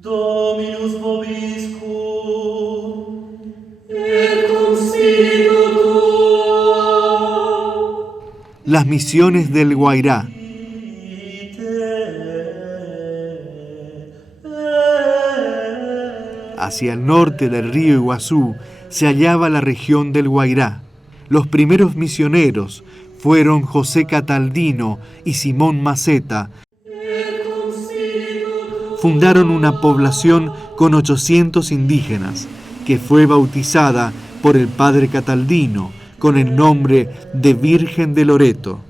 Dominus vobiscum, et cum spiritu tuo. Las misiones del Guairá. Hacia el norte del río Iguazú se hallaba la región del Guairá. Los primeros misioneros fueron José Cataldino y Simón Maceta. Fundaron una población con 800 indígenas, que fue bautizada por el padre Cataldino con el nombre de Virgen de Loreto.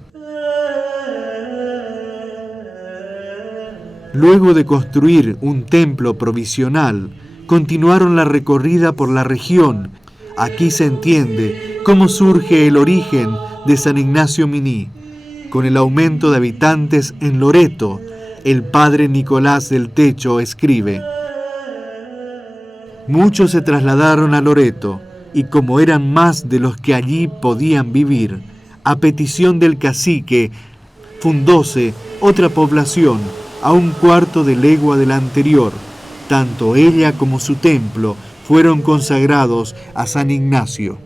Luego de construir un templo provisional, continuaron la recorrida por la región. Aquí se entiende cómo surge el origen de San Ignacio Miní. Con el aumento de habitantes en Loreto, el padre Nicolás del Techo escribe: muchos se trasladaron a Loreto, y como eran más de los que allí podían vivir, a petición del cacique, fundóse otra población a 1/4 de legua de la anterior. Tanto ella como su templo fueron consagrados a San Ignacio.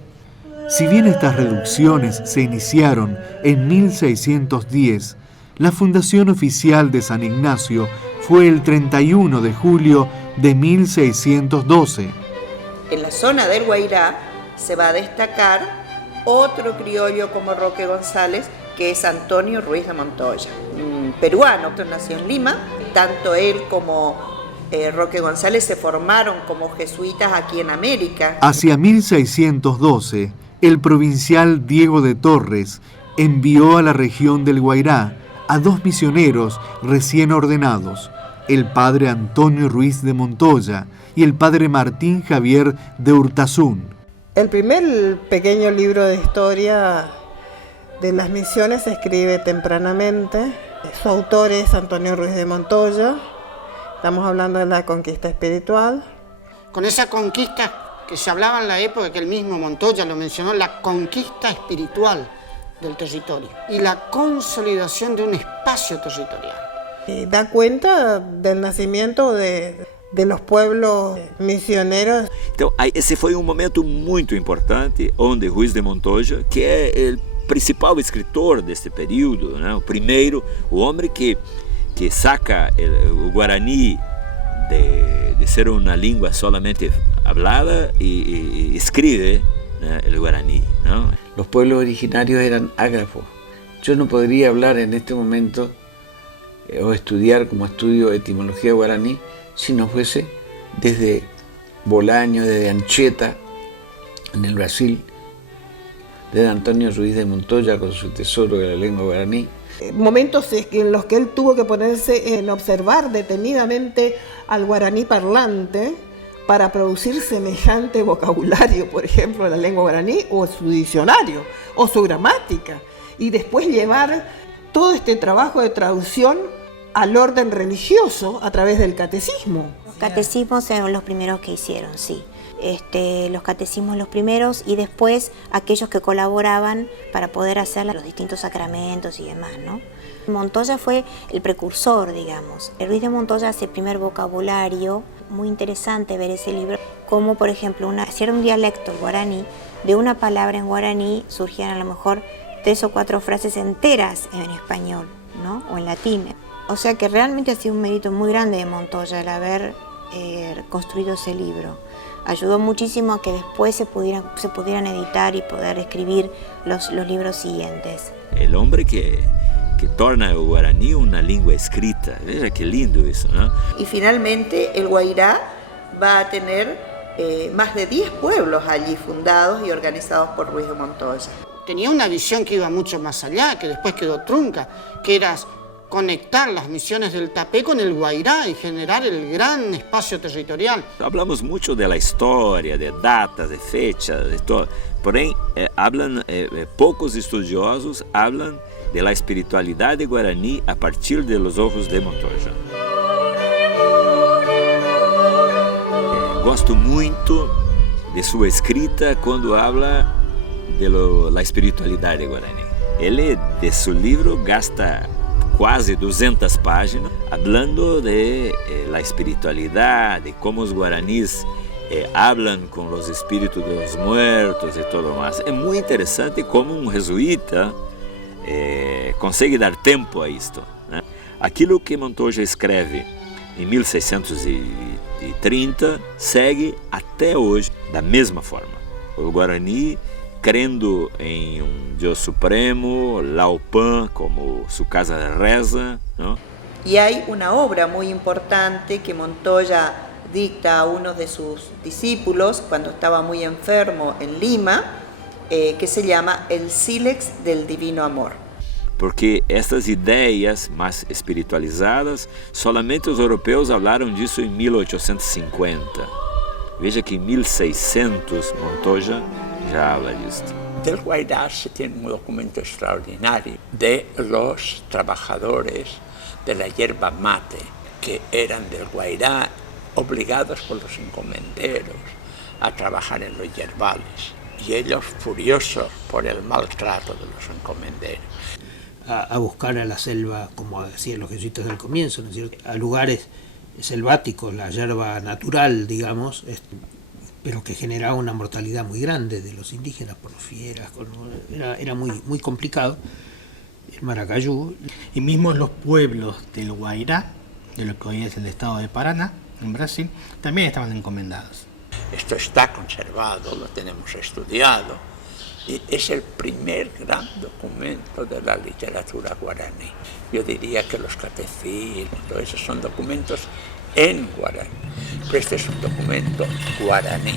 Si bien estas reducciones se iniciaron en 1610, la fundación oficial de San Ignacio fue el 31 de julio de 1612. En la zona del Guairá se va a destacar otro criollo como Roque González, que es Antonio Ruiz de Montoya, un peruano que nació en Lima. Tanto él como Roque González se formaron como jesuitas aquí en América. Hacia 1612, el provincial Diego de Torres envió a la región del Guairá a 2 misioneros recién ordenados, el padre Antonio Ruiz de Montoya y el padre Martín Javier de Urtazún. El primer pequeño libro de historia de las misiones se escribe tempranamente. Su autor es Antonio Ruiz de Montoya. Estamos hablando de la conquista espiritual. Con esa conquista que se hablaba en la época, que el mismo Montoya lo mencionó, la conquista espiritual del territorio y la consolidación de un espacio territorial. Da cuenta del nacimiento de los pueblos misioneros. Então, esse foi momento muito importante, onde Ruiz de Montoya, que é o principal escritor deste período, né? O primeiro, o homem que saca o Guarani de ser uma língua solamente hablada y escribe, ¿no?, el Guaraní, ¿no? Los pueblos originarios eran ágrafos. Yo no podría hablar en este momento o estudiar como estudio etimología guaraní si no fuese desde Bolaño, desde Anchieta, en el Brasil, desde Antonio Ruiz de Montoya con su tesoro de la lengua guaraní. Momentos en los que él tuvo que ponerse en observar detenidamente al guaraní parlante para producir semejante vocabulario, por ejemplo, de la lengua guaraní, o su diccionario, o su gramática, y después llevar todo este trabajo de traducción al orden religioso a través del catecismo. Los catecismos fueron los primeros que hicieron, sí. Los catecismos los primeros, y después aquellos que colaboraban para poder hacer los distintos sacramentos y demás, ¿no? Montoya fue el precursor, digamos. Ruiz de Montoya hace el primer vocabulario. Muy interesante ver ese libro, como por ejemplo, si era un dialecto el guaraní, de una palabra en guaraní surgían a lo mejor 3 o 4 frases enteras en español, ¿no?, o en latín. O sea que realmente ha sido un mérito muy grande de Montoya el haber construido ese libro. Ayudó muchísimo a que después se pudieran editar y poder escribir los libros siguientes. El hombre que torna el guaraní una lengua escrita. Veja qué lindo eso, ¿no? Y finalmente el Guairá va a tener más de 10 pueblos allí fundados y organizados por Ruiz de Montoya. Tenía una visión que iba mucho más allá, que después quedó trunca, que era conectar las misiones del Tapé con el Guairá y generar el gran espacio territorial. Hablamos mucho de la historia, de datas, de fechas, de todo. Porém, pocos estudiosos hablan de la espiritualidad de guaraní a partir de los ojos de Montoya. Gosto muito de sua escrita quando habla de la espiritualidad de guaraní. Ele, de su libro, gasta quase 200 páginas, hablando de la espiritualidad, de cómo los guaraníes hablan con los espíritus de los muertos y todo más. Es muy interesante cómo un jesuita consegue dar tempo a isto, né? Aquilo que Montoya escreve em 1630 segue até hoje da mesma forma. O Guarani, crendo em um Deus Supremo, Laopan como su casa de reza, ¿no? Y hay una obra muy importante que Montoya dicta a uno de sus discípulos cuando estaba muy enfermo en Lima, que se llama El Sílex del Divino Amor. Porque estas ideias mais espiritualizadas, solamente os europeus falaram disso em 1850. Veja que em 1600 Montoya já habla disso. Del Guairá se tiene un documento extraordinario de los trabajadores de la hierba mate, que eran del Guairá, obligados por los encomenderos a trabajar en los yerbales, y ellos furiosos por el maltrato de los encomenderos. A buscar a la selva, como decían los jesuitas del comienzo, ¿no es cierto?, a lugares selváticos, la hierba natural, digamos, pero que generaba una mortalidad muy grande de los indígenas por fieras, era muy complicado. El Maracayú. Y mismo en los pueblos del Guairá, de lo que hoy es el estado de Paraná, en Brasil, también estaban encomendados. Esto está conservado, lo tenemos estudiado. Y es el primer gran documento de la literatura guaraní. Yo diría que los catecismos, todo eso son documentos en guaraní, pero este es un documento guaraní.